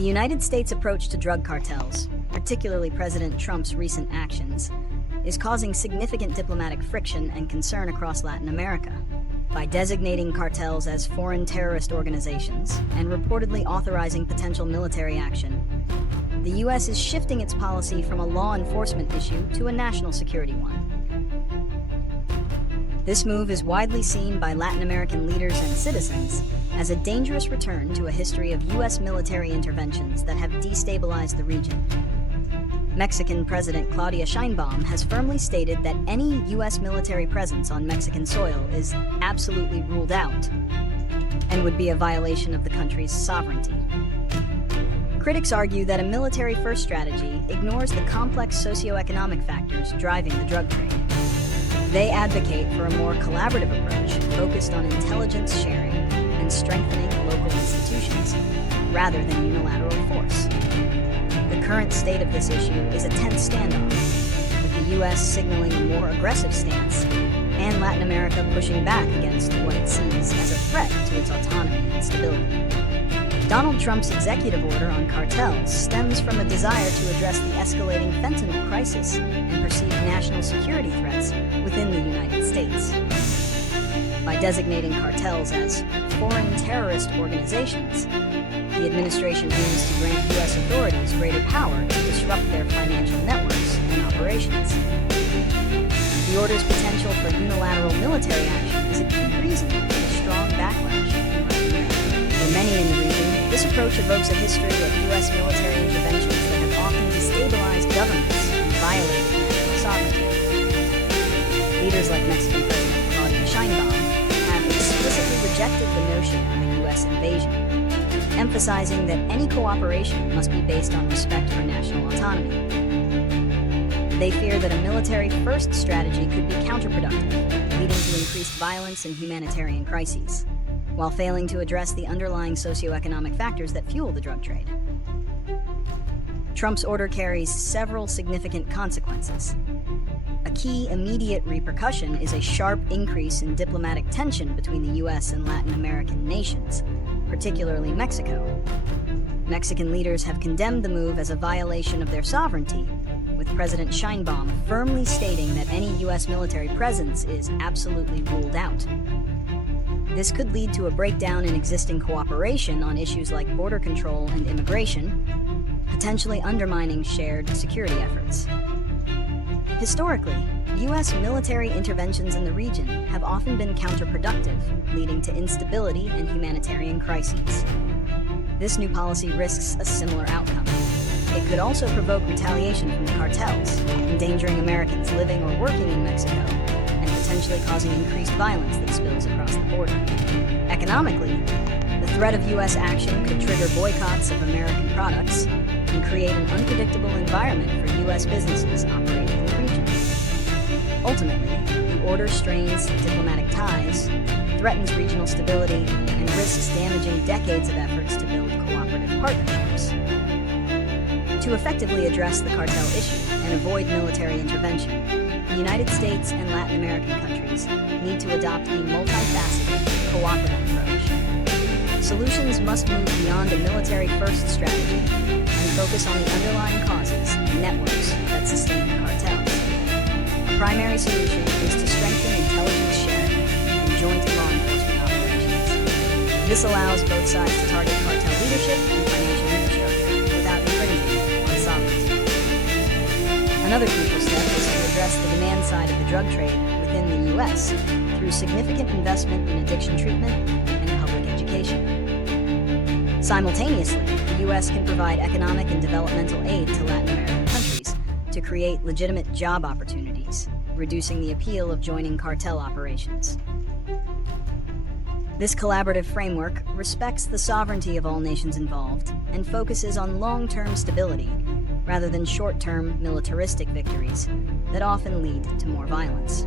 The United States' approach to drug cartels, particularly President Trump's recent actions, is causing significant diplomatic friction and concern across Latin America. By designating cartels as foreign terrorist organizations and reportedly authorizing potential military action, the U.S. is shifting its policy from a law enforcement issue to a national security one. This move is widely seen by Latin American leaders and citizens as a dangerous return to a history of U.S. military interventions that have destabilized the region. Mexican President Claudia Sheinbaum has firmly stated that any U.S. military presence on Mexican soil is absolutely ruled out and would be a violation of the country's sovereignty. Critics argue that a military-first strategy ignores the complex socio-economic factors driving the drug trade. They advocate for a more collaborative approach focused on intelligence sharing and strengthening local institutions, rather than unilateral force. The current state of this issue is a tense standoff, with the U.S. signaling a more aggressive stance and Latin America pushing back against what it sees as a threat to its autonomy and stability. Donald Trump's executive order on cartels stems from a desire to address the escalating fentanyl crisis and perceived national security threats within the United States. By designating cartels as foreign terrorist organizations, the administration aims to grant U.S. authorities greater power to disrupt their financial networks and operations. The order's potential for unilateral military action is a key reason for the strong backlash in Latin America. For many in the region, this approach evokes a history of U.S. military interventions that have often destabilized governments and violated national sovereignty. Leaders like Mexican President Claudia Sheinbaum have explicitly rejected the notion of a U.S. invasion, emphasizing that any cooperation must be based on respect for national autonomy. They fear that a military-first strategy could be counterproductive, leading to increased violence and humanitarian crises, while failing to address the underlying socio-economic factors that fuel the drug trade. Trump's order carries several significant consequences. A key immediate repercussion is a sharp increase in diplomatic tension between the U.S. and Latin American nations, particularly Mexico. Mexican leaders have condemned the move as a violation of their sovereignty, with President Sheinbaum firmly stating that any U.S. military presence is absolutely ruled out. This could lead to a breakdown in existing cooperation on issues like border control and immigration, potentially undermining shared security efforts. Historically, U.S. military interventions in the region have often been counterproductive, leading to instability and humanitarian crises. This new policy risks a similar outcome. It could also provoke retaliation from the cartels, endangering Americans living or working in Mexico, and potentially causing increased violence that spills across the border. Economically, the threat of U.S. action could trigger boycotts of American products and create an unpredictable environment for U.S. businesses operating in the region. Ultimately, the order strains diplomatic ties, threatens regional stability, and risks damaging decades of efforts to build cooperative partnerships. To effectively address the cartel issue and avoid military intervention, the United States and Latin American countries need to adopt a multifaceted, cooperative approach. Solutions must move beyond a military-first strategy and focus on the underlying causes and networks that sustain the cartels. A primary solution is to strengthen intelligence sharing and joint law enforcement operations. This allows both sides to target cartel leadership and financial infrastructure without infringing on sovereignty. Another crucial step is to address the demand side of the drug trade within the U.S. through significant investment in addiction treatment and public education. Simultaneously, the U.S. can provide economic and developmental aid to Latin American countries to create legitimate job opportunities, reducing the appeal of joining cartel operations. This collaborative framework respects the sovereignty of all nations involved and focuses on long-term stability rather than short-term militaristic victories that often lead to more violence.